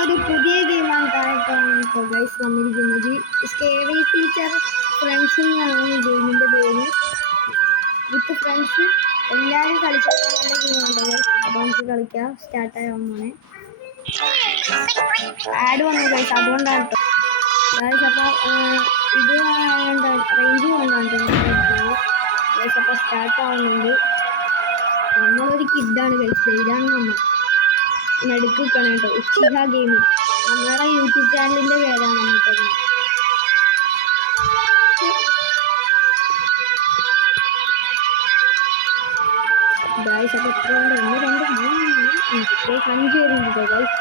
ഒരു പുതിയ ഗെയിമാണ് ഗൈസ് വന്നിരിക്കുന്നത്. സ്കേറി ടീച്ചർ ഫ്രണ്ട്സ് എന്നാണ് ഗെയിമിൻ്റെ പേര്. വിത്ത് ഫ്രണ്ട്സ് എല്ലാവരും കളിച്ചാൽ നല്ല ഗെയിമുണ്ട്. അപ്പോൾ നമുക്ക് കളിക്കാം. സ്റ്റാർട്ടായാൽ മോനെ ആഡ് വന്നു ഗൈസ്, അതുകൊണ്ടാണ് ഗൈസ്. അപ്പോൾ ഇത് റേഞ്ച് കൊണ്ടാണ് ഗൈസ്. അപ്പോൾ സ്റ്റാർട്ടാവുന്നുണ്ട്. നമ്മളൊരു കിഡാണ് ഗൈസ്. ഇതാണ് നമ്മൾ നടുക്ക് നിൽക്കണം കേട്ടോ. ഉച്ചിഹ ഗെയിമിംഗ് നമ്മുടെ യൂട്യൂബ് ചാനലിൻ്റെ പേരാണ് നമ്മളിട്ടത്. ഗൈസ് അപ്പോൾ എത്ര ഉണ്ട്? 1 2 3 4 5 പേരുണ്ട് ഗൈസ്.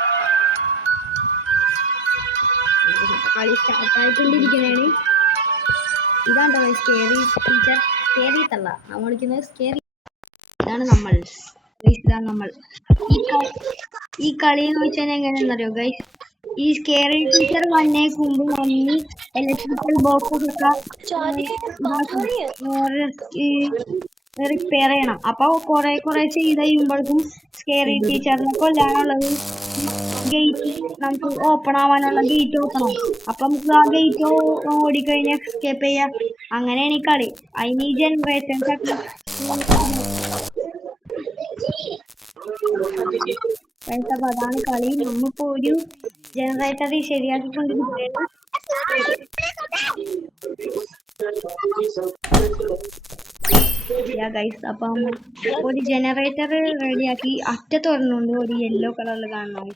കളി സ്റ്റാർട്ടായിക്കൊണ്ടിരിക്കുന്നതാണ്. ഇതാണ്ടോ സ്കേറി ടീച്ചർ. സ്കേറി തള്ള നമ്മൾ വിളിക്കുന്നത് സ്കേറി. ഇതാണ് നമ്മൾ. ഇതാണ് നമ്മൾ. ഈ കളി എന്ന് വെച്ചാൽ എങ്ങനെയാണെന്നറിയോ ഗൈസ്? ഈ സ്കേറി ടീച്ചർ വന്നേക്കുമ്പ് വന്ന് ഇലക്ട്രിക്കൽ ബോക്സസ് ഒക്കെ റിപ്പയർ ചെയ്യണം. അപ്പോൾ കുറെ ചെയ്ത് കഴിയുമ്പോഴേക്കും സ്കേറി ടീച്ചറിനെ കൊല്ലാനുള്ളത് ഗേറ്റ് നമുക്ക് ഓപ്പൺ ആവാനുള്ള ഗേറ്റ് ഓപ്പൺ ആവും. അപ്പം നമുക്ക് ആ ഗേറ്റ് ഓടിക്കഴിഞ്ഞാൽ എസ്കേപ്പ് ചെയ്യാം. അങ്ങനെയാണ് ഈ കളി. അതിന് ഈ ജനറേറ്റേഴ്സ് ഒക്കെ അപ്പോൾ അതാണ് കളി. നമ്മളിപ്പോൾ ഒരു ജനറേറ്റർ ശരിയാക്കിക്കൊണ്ടിരിക്കുകയാണ്. ഗൈസ് അപ്പം ഒരു ജനറേറ്റർ റെഡിയാക്കി അറ്റത്ത് പറഞ്ഞുകൊണ്ട് ഒരു യെല്ലോ കളറിൽ കാണണം.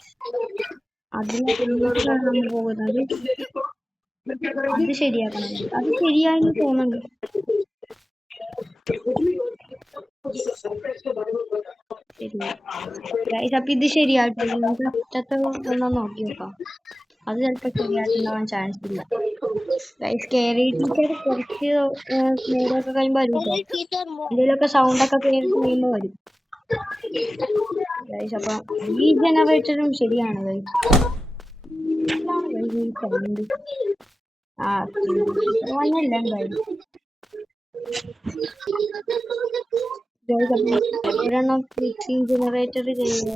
അതിലാണ് നമ്മൾ പോകുന്നത്. അത് ശരിയാക്കണം. അത് ശരിയായെന്ന് തോന്നുന്നുണ്ട്. ഗൈസ് അപ്പം ഇത് ശരിയായിട്ടില്ല. നമുക്ക് അറ്റത്ത് ഒന്ന് നോക്കി നോക്കാം. അത് ചിലപ്പോൾ ശരിയായിട്ടുണ്ടാവാൻ ചാൻസ് ഇല്ല. ഗൈസ് സ്കേറി ടീച്ചർ കുറച്ച് നേരമൊക്കെ കഴിയുമ്പോൾ വരും. എന്തെങ്കിലുമൊക്കെ സൗണ്ടൊക്കെ കയറി കഴിയുമ്പോൾ വരും ഗൈസ്. അപ്പം ഈ ജനറേറ്ററും ശരിയാണ് ഗൈസ്. Sound വന്നല്ല guys. ഒരെണ്ണം ഫിക്സിങ് ജനറേറ്റർ ചെയ്യുക.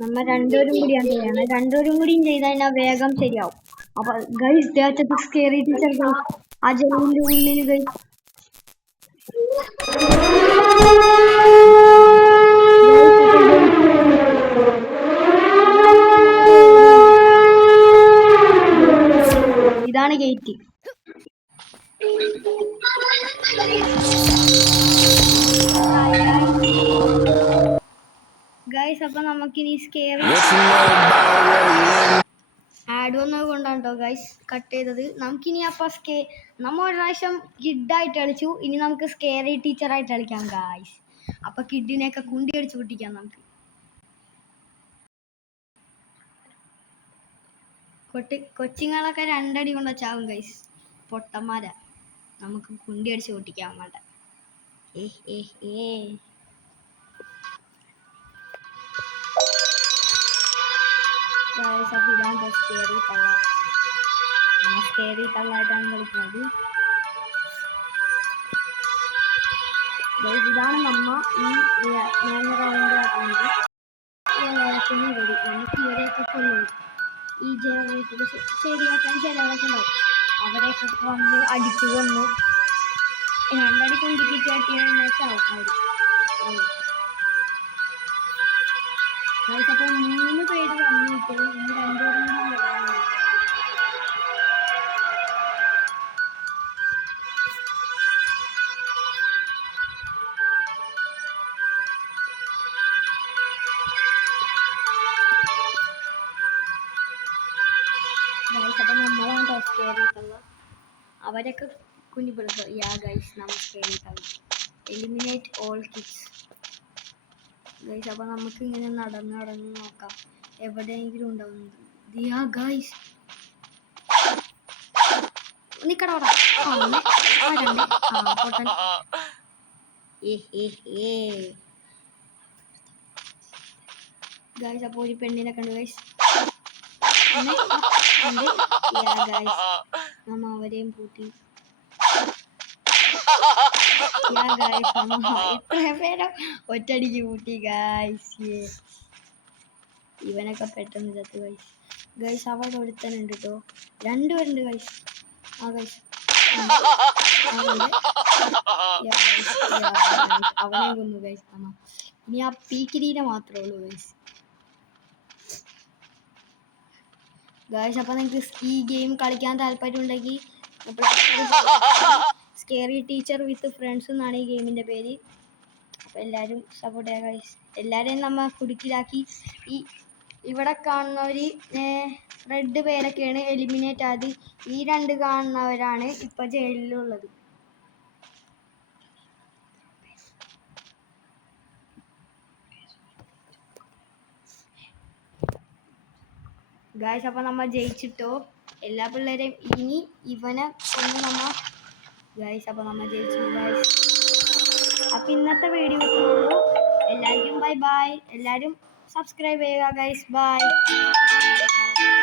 നമ്മൾ രണ്ടുപേരും കൂടിയാണ് ചെയ്യണം. രണ്ടുപേരും കൂടിയും ചെയ്ത് കഴിഞ്ഞാൽ വേഗം ശരിയാവും. അപ്പൊ ഗൈസ് ദേഹത്ത് സ്കേറി ടീച്ചർ ആ ജനലിന്റെ ഉള്ളിൽ ഗൈസ് ഇതാണ് ഗേറ്റ്. ഗൈസ് അപ്പൊ നമുക്കിനി സ്കേറി ആഡ് വന്നത് കൊണ്ടാണ് ഗൈസ് കട്ട് ചെയ്തത്. നമുക്കിനി അപ്പോൾ നമ്മൾ ഒരു പ്രാവശ്യം കിഡായിട്ട് കളിച്ചു. ഇനി നമുക്ക് സ്കേറി ടീച്ചറായിട്ട് കളിക്കാം ഗൈസ്. അപ്പോൾ കിഡിനെയൊക്കെ കുണ്ടി അടിച്ച് പൊട്ടിക്കാം നമുക്ക്. കൊച്ചുങ്ങളൊക്കെ 2 അടി കൊണ്ട് ചാവും ഗൈസ്. പൊട്ടന്മാരാ. നമുക്ക് കുണ്ടി അടിച്ച് പൊട്ടിക്കാൻ വേണ്ട. ഇതാണ് സ്കേറി തള്ള. സ്കേറി തള്ളായിട്ടാണ് കളിക്കുന്നത്. ഇതാണ് നമ്മ ഈ റൗണ്ട് ആക്കുന്നത്. നമുക്ക് ഇവരെയൊക്കെ കൊല്ലുന്നു. ഈ ജനറേറ്റർ ശരിയാക്കാൻ ചിലവരൊക്കെ ഉണ്ടാവും. അവരെയൊക്കെ വന്ന് അടിച്ചു കൊന്നു. 2 അടി കൊണ്ടിരിക്കുകയായിട്ട് ചാവും അവർ. അപ്പോൾ 3 പേര് വന്നിട്ട് ഇനി 2 പേരും കൂടി വരാനുണ്ട്. അപ്പോൾ നമ്മളാണ് സ്കേറിയിട്ടുള്ള അവരൊക്കെ കുഞ്ഞിപ്പെടുത്തുക. ഗൈസ് നമ്മൾ സ്കേറിയിട്ടുള്ള എലിമിനേറ്റ് ഓൾ കിഡ്സ് ഗൈസ്. അപ്പോൾ നമുക്ക് ഇങ്ങനെ നടന്ന് നോക്കാം എവിടെയെങ്കിലും ഉണ്ടാവുന്നത്. ഗൈസ് നിക്കടോടാ. പൊട്ടൻ. ഗൈസ് അപ്പോൾ ഒരു പെണ്ണിനെ കണ്ടു ഗൈസ്. നമ്മ അവരെയും കൂട്ടി. ഇത്ര പേരെ ഒറ്റടിക്ക് കൂട്ടി ഗൈസ്. ഇവനൊക്കെ പെട്ടെന്ന് ചത്ത് ഗൈസ്. ഗൈസ് അവിടെ ഒരുത്തനുണ്ട് കേട്ടോ, 2 പേരുണ്ട് ഗൈസ്. ആ ഗൈസ് അവനെ കൊന്നു ഗൈസ്. ഇനി ആ പീക്കിരീനെ മാത്രമേ ഉള്ളൂ ഗൈസ്. ഗൈസ് അപ്പോൾ നിങ്ങൾക്ക് ഈ ഗെയിം കളിക്കാൻ താല്പര്യമുണ്ടെങ്കിൽ സ്കേറി ടീച്ചർ വിത്ത് ഫ്രണ്ട്സ് എന്നാണ് ഈ ഗെയിമിൻ്റെ പേര്. അപ്പോൾ എല്ലാവരും സപ്പോർട്ട് ചെയ്യുക ഗൈസ്. എല്ലാവരെയും നമ്മൾ കുടുക്കിലാക്കി. ഇവിടെ കാണുന്നവർ റെഡ് പേരൊക്കെയാണ് എലിമിനേറ്റ് ആയത്. ഈ 2 കാണുന്നവരാണ് ഇപ്പോൾ ജയിലിലുള്ളത്. ഗൈസ് അപ്പോൾ നമ്മൾ ജയിച്ചിട്ടോ എല്ലാ പിള്ളേരെയും. ഇനി ഇവനെ കൊണ്ട് നമ്മൾ ഗൈസ് അപ്പോൾ നമ്മൾ ജയിച്ചു ഗൈസ്. അപ്പോൾ ഇന്നത്തെ വീഡിയോ ഇത്രയുള്ളൂ. എല്ലാവർക്കും ബൈ ബൈ. എല്ലാവരും സബ്സ്ക്രൈബ് ചെയ്യുക ഗൈസ്. ബൈ.